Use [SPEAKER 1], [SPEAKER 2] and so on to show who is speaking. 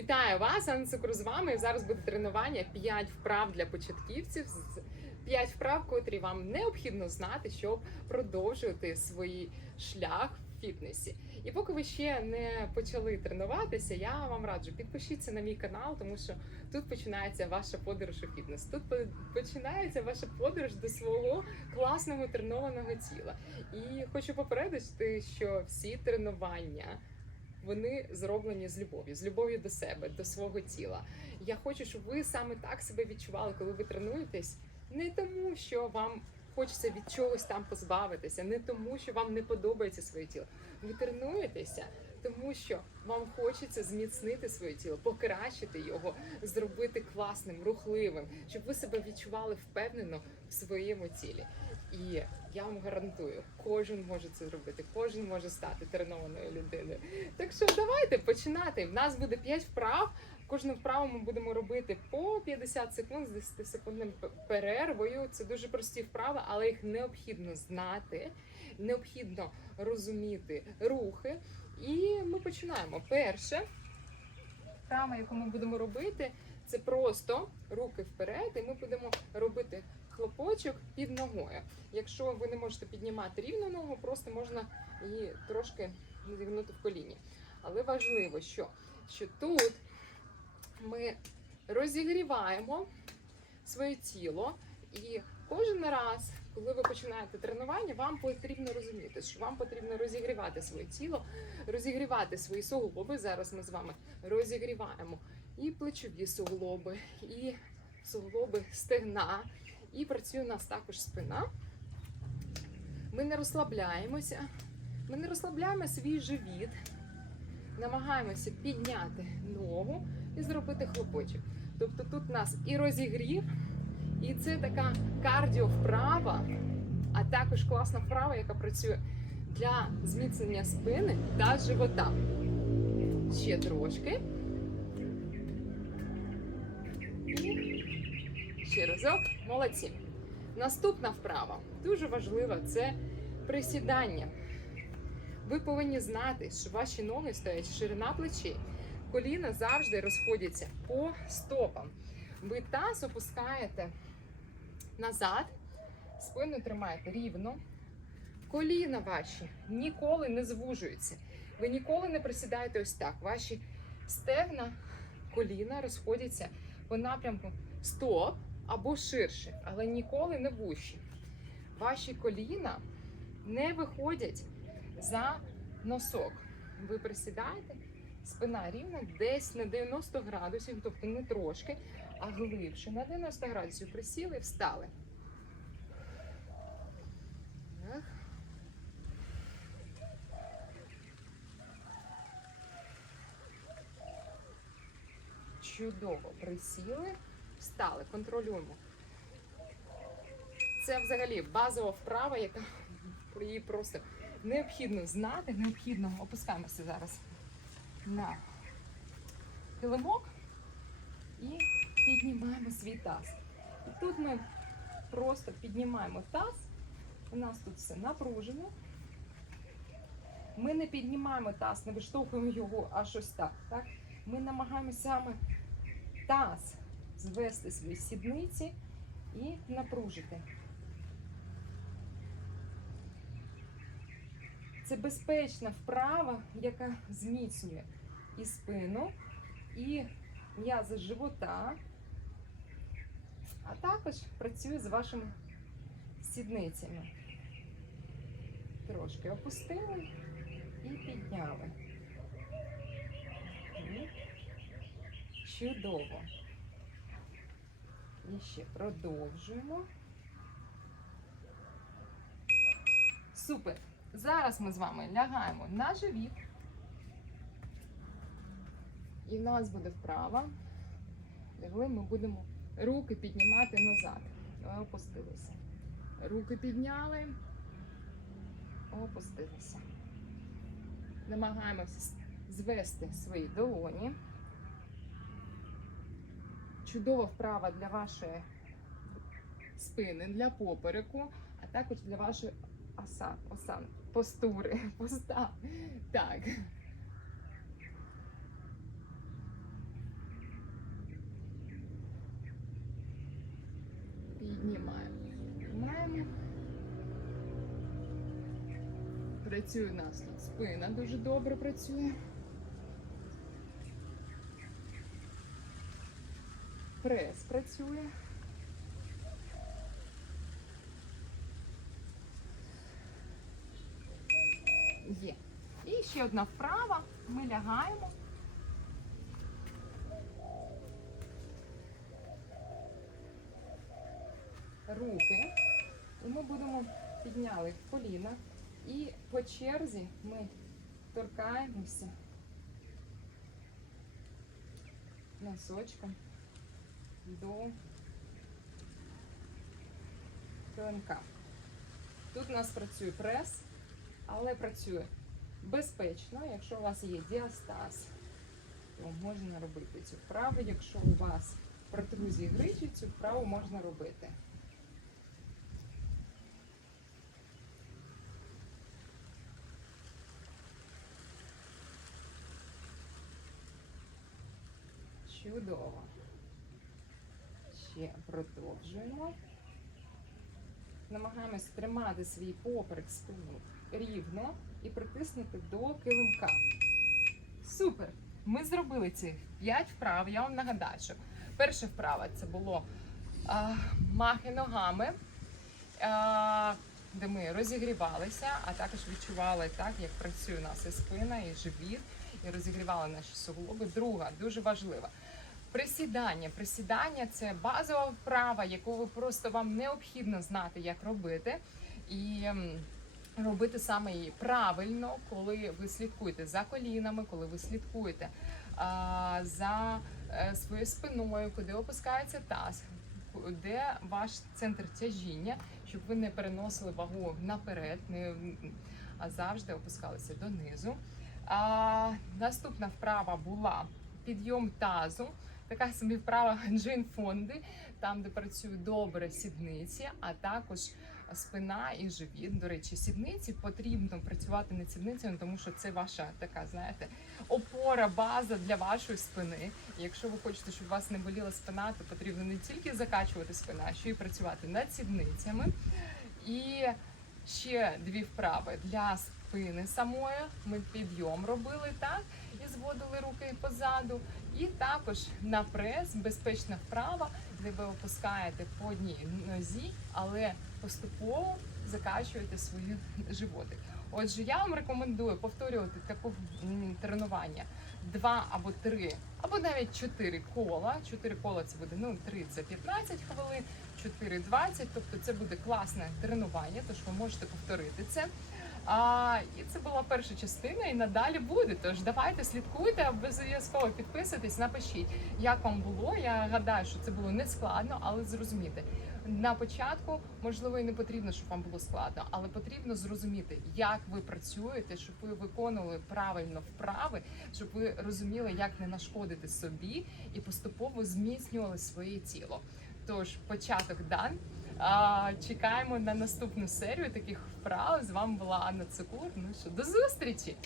[SPEAKER 1] Вітаю вас, Анна Цукру з вами. Зараз буде тренування 5 вправ для початківців. 5 вправ, котрі вам необхідно знати, щоб продовжувати свій шлях в фітнесі. І поки ви ще не почали тренуватися, я вам раджу підпишіться на мій канал, тому що тут починається ваша подорож у фітнес. Тут починається ваша подорож до свого класного тренованого тіла. І хочу попередити, що всі тренування. Вони зроблені з любов'ю, з любов'ю до себе, до свого тіла. Я хочу, щоб ви саме так себе відчували, коли ви тренуєтесь, не тому, що вам хочеться від чогось там позбавитися, не тому, що вам не подобається своє тіло. Ви тренуєтеся, тому що вам хочеться зміцнити своє тіло, покращити його, зробити класним, рухливим, щоб ви себе відчували впевнено в своєму тілі. І я вам гарантую, кожен може це зробити, кожен може стати тренованою людиною. Так що давайте починати. В нас буде 5 вправ. Кожну вправу ми будемо робити по 50 секунд з 10 секундним перервою. Це дуже прості вправи, але їх необхідно знати, необхідно розуміти рухи. І ми починаємо. Перше вправа, яку ми будемо робити, це просто руки вперед, і ми будемо робити хлопочок під ногою. Якщо ви не можете піднімати рівну ногу, просто можна її трошки зігнути в коліні. Але важливо, що, що тут ми розігріваємо своє тіло, і кожен раз, коли ви починаєте тренування, вам потрібно розуміти, що вам потрібно розігрівати своє тіло, розігрівати свої суглоби. Зараз ми з вами розігріваємо і плечові суглоби, і суглоби стегна, і працює у нас також спина. Ми не розслабляємося, ми не розслабляємо свій живіт, намагаємося підняти ногу і зробити хлопочок. Тобто тут у нас і розігрів, і це така кардіовправа, а також класна вправа, яка працює для зміцнення спини та живота. Ще трошки. Ще разок. Молодці. Наступна вправа дуже важлива це присідання. Ви повинні знати, що ваші ноги стоять ширина плечей, коліна завжди розходяться по стопам. Ви таз опускаєте назад, спину тримаєте рівно. Коліна ваші ніколи не звужуються. Ви ніколи не присідаєте ось так. Ваші стегна, коліна розходяться по напрямку стоп або ширше, але ніколи не вущі. Ваші коліна не виходять за носок. Ви присідаєте, спина рівна десь на 90 градусів, тобто не трошки, а глибше. На 90 градусів присіли і встали. Чудово присіли, встали, контролюємо. Це взагалі базова вправа, яка її просто необхідно знати, необхідно опускаємося зараз на килимок і піднімаємо свій таз. І тут ми просто піднімаємо таз, у нас тут все напружено. Ми не піднімаємо таз, не виштовхуємо його аж ось так. так? Ми намагаємося саме таз звести свої сідниці і напружити. Це безпечна вправа, яка зміцнює і спину, і м'язи живота, а також працює з вашими сідницями. Трошки опустили і підняли. Чудово. І ще продовжуємо. Супер. Зараз ми з вами лягаємо на живіт. І в нас буде вправа. Лягли, ми будемо руки піднімати назад. Опустилися. Руки підняли. Опустилися. Намагаємося звести свої долоні. Чудова вправа для вашої спини, для попереку, а також для вашої осан, осан, постури. Поста. Так. Піднімаємо. Піднімаємо. Працює у нас тут спина, дуже добре працює. Прес працює. Є. І ще одна вправа. Ми лягаємо. Руки. І ми будемо підняли коліна. І по черзі ми торкаємося носочком до килимка. Тут у нас працює прес, але працює безпечно. Якщо у вас є діастаз, то можна робити цю вправу. Якщо у вас протрузії грижі, цю вправу можна робити. Чудово. Ще продовжуємо. Намагаємось тримати свій поперек спину рівно і притиснути до килимка. Супер! Ми зробили ці 5 вправ. Я вам нагадаю, що перша вправа це було а, махи ногами, а, де ми розігрівалися, а також відчували так, як працює у нас і спина, і живіт, і розігрівали наші суглоби. Друга дуже важлива. Присідання. Присідання це базова вправа, яку ви просто вам необхідно знати, як робити. І робити саме її правильно, коли ви слідкуєте за колінами, коли ви слідкуєте а, за е, своєю спиною, куди опускається таз, де ваш центр тяжіння, щоб ви не переносили вагу наперед, не, а завжди опускалися донизу. А, наступна вправа була підйом тазу. Така собі вправа джин-фонди, там, де працюють добре сідниці, а також спина і живіт. До речі, сідниці потрібно працювати над сідницями, тому що це ваша така, знаєте, опора, база для вашої спини. І якщо ви хочете, щоб у вас не боліла спина, то потрібно не тільки закачувати спину, а ще й працювати над сідницями. І ще дві вправи для спини самої. Ми підйом робили так і зводили руки позаду. І також на прес безпечна вправа, де ви опускаєте по одній нозі, але поступово закачуєте свої животик. Отже, я вам рекомендую повторювати таку м, тренування два або три, або навіть чотири кола. Чотири кола це буде ну 3 це 15 хвилин, 4 – 20, тобто це буде класне тренування, тож ви можете повторити це. А, і це була перша частина, і надалі буде. Тож давайте слідкуйте, обов'язково підписуйтесь, напишіть, як вам було. Я гадаю, що це було не складно, але зрозуміти. На початку можливо і не потрібно, щоб вам було складно, але потрібно зрозуміти, як ви працюєте, щоб ви виконували правильно вправи, щоб ви розуміли, як не нашкодити собі, і поступово зміцнювали своє тіло. Тож початок дан. Чекаємо на наступну серію таких вправ. З вами була Анна Цикур. Ну що, до зустрічі!